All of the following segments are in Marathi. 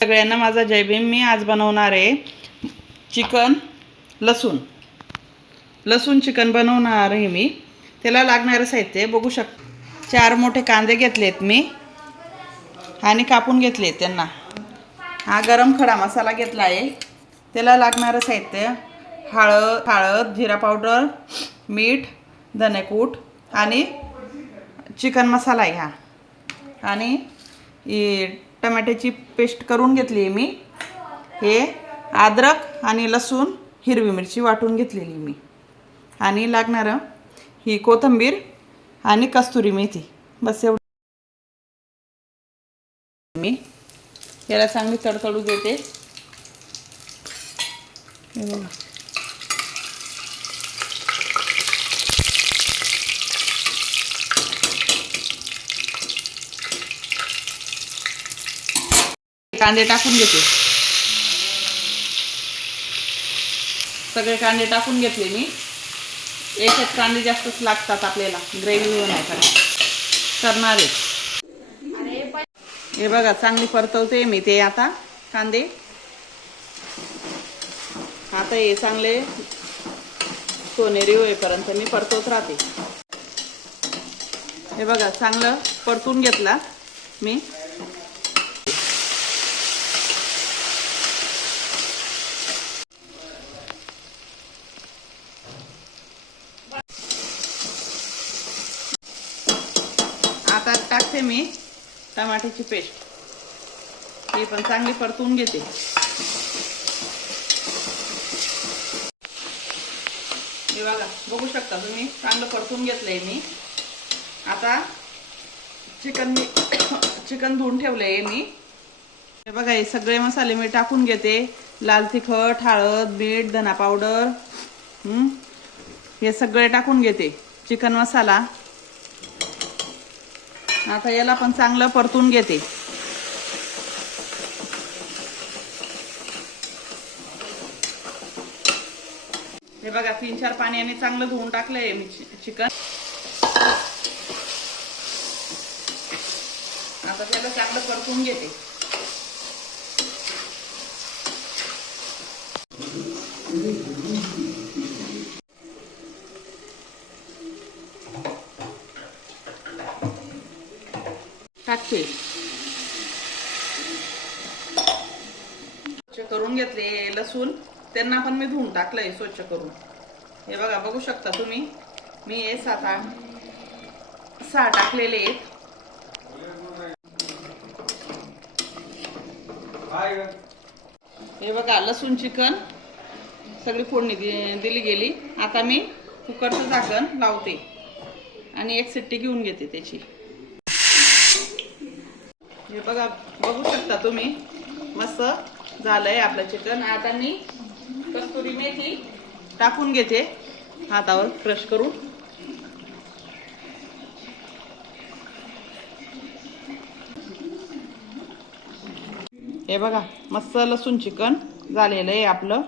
सगळ्यांना माझा जय भीम। मी आज बनवणार आहे चिकन लसूण चिकन बनवणार आहे मी। त्याला लागणारे साहित्य बघू शकता। 4 मोठे कांदे घेतलेत मी आणि कापून घेतले त्यांना। हा गरम खडा मसाला घेतला आहे। त्याला लागणारे साहित्य हळद, जिरा पावडर, मीठ, धनेकूट आणि चिकन मसाला आहे हा। आणि टमाट्याची पेस्ट करून घेतली मी। हे अद्रक आणि लसूण, हिरवी मिरची वाटून घेतलेली मी। आणि लागणार ही कोथिंबीर आणि कस्तुरी मेथी, बस एवढं। मी याला चांगली तडतडू देते। कांदे टाकून घेते। सगळे कांदे टाकून घेतले मी। एकच कांदे जास्तच लागतात आपल्याला ग्रेव्ही होण्यासाठी करणार आहे। हे बघा चांगली परतवते मी ते आता कांदे। आता हे चांगले सोनेरी होईपर्यंत मी परतवत राहते। हे बघा चांगलं परतून घेतला मी। आता टाकते मी टमाट्याची पेस्ट। ही पण चांगली परतून घेते। हे बघा बघू शकता तुम्ही, चांगलं परतून घेतलंय मी। आता चिकन धुवून ठेवलंय मी। हे बघा हे सगळे मसाले मी टाकून घेते। लाल तिखट, हळद, मीठ, धना पावडर, हे सगळे टाकून घेते। चिकन मसाला। आता याला पण चांगलं परतून घेते। हे बघा 3-4 पाण्याने चांगलं धुवून टाकलंय मी चिकन। आता त्याला चांगलं परतून घेते। टाकते स्वच्छ करून घेतले लसूण, त्यांना पण मी धुवून टाकलंय स्वच्छ करून। हे बघा बघू शकता तुम्ही, मी हे 6 टाकलेले आहेत। हे बघा लसूण चिकन सगळी फोडणी दिली गेली। आता मी कुकरचं झाकण लावते आणि एक शिट्टी घेऊन घेते त्याची। हे बघा बघू शकता तुम्ही, मस्त झालंय आपलं चिकन। आता मी कस्तुरी मेथी टाकून घेते हातावर क्रश करून। हे बघा मस्त लसूण चिकन झालेलं आहे आपलं।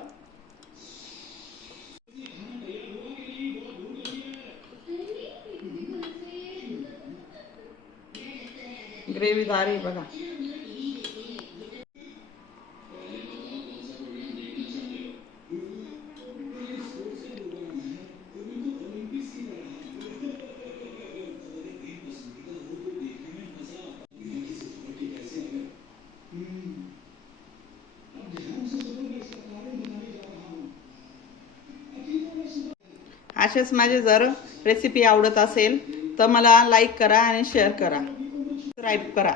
ग्रेव्हीदार आहे बघा। असेच माझे जर रेसिपी आवडत असेल तर मला लाईक करा आणि शेअर करा, सबस्क्राईब करा।